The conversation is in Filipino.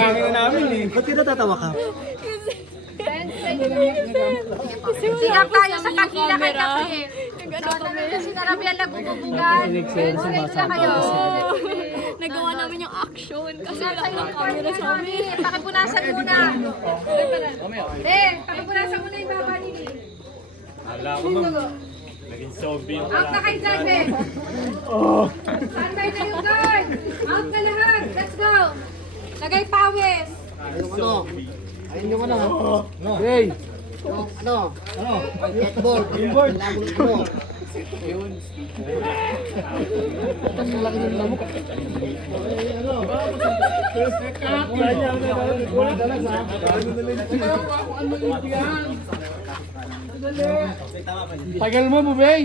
Kami na namin eh. Ba't ka natatawa ka? Sigap tayo sa kakila kay Kape. So, si Narabian nagbubugan. Ready na kayo. Nagawa namin yung action kasi Kasi lang ng camera sa amin. pakipunasan muna. Pakipunasan muna yung baba nili. Ala ko naging zombie yung Out na kayo dyan, be. Standby na yung guard. Out na lahat. Let's go. Lagay pawis. Ayun yung ano. Hey! Ano? Basketball. Inboard. Ano? Ang laki ng lamok. Tagal mo, Bubay.